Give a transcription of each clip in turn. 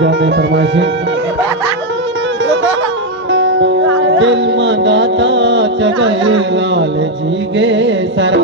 जाने फरमाइशी दिल मंगाता चगल लाल जी के सरा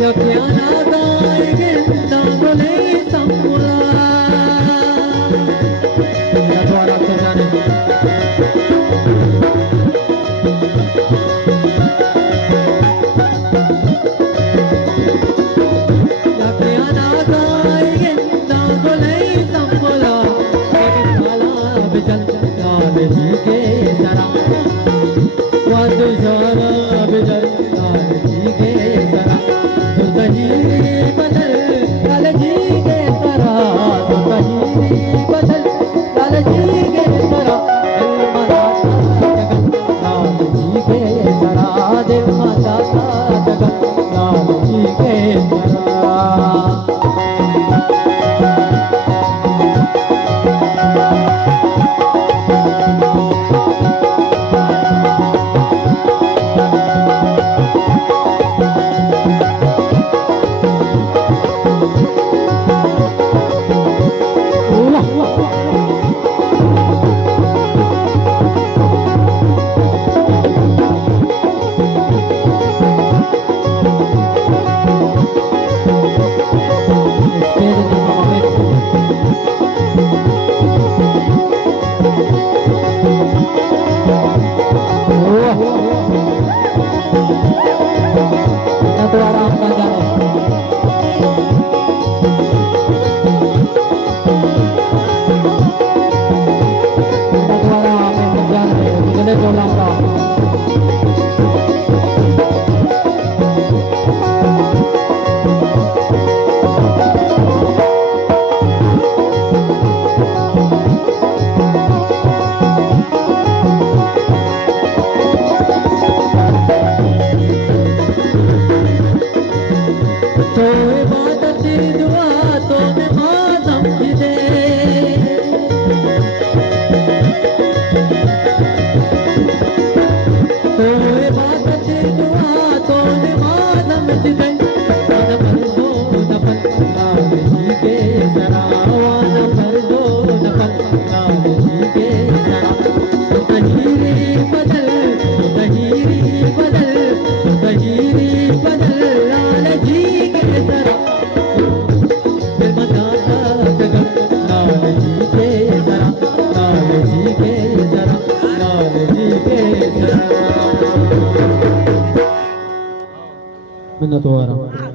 Yo que ana gaye ginda gole तहीरी बदल लाल जी के सरा तो तहीरी बदल लाल जी के सरा दिल मनाता जगत लाल जी के सरा दिल मनाता जगत लाल जी के सरा तो इबादत दुआ तो नमाज समझ दे तो इबादत दुआ तो नमाज समझ दे वाना पर दो नफल लाल जी के सरा वाना पर दो नफल लाल जी के सरा तो तहीरी बदल तो तहीरी बदल तो तहीरी बदल लाल जी के सरा दिल मनाता जगत लाल जी के सरा लाल जी के सरा लाल जी के सरा मिन्नत हो रहा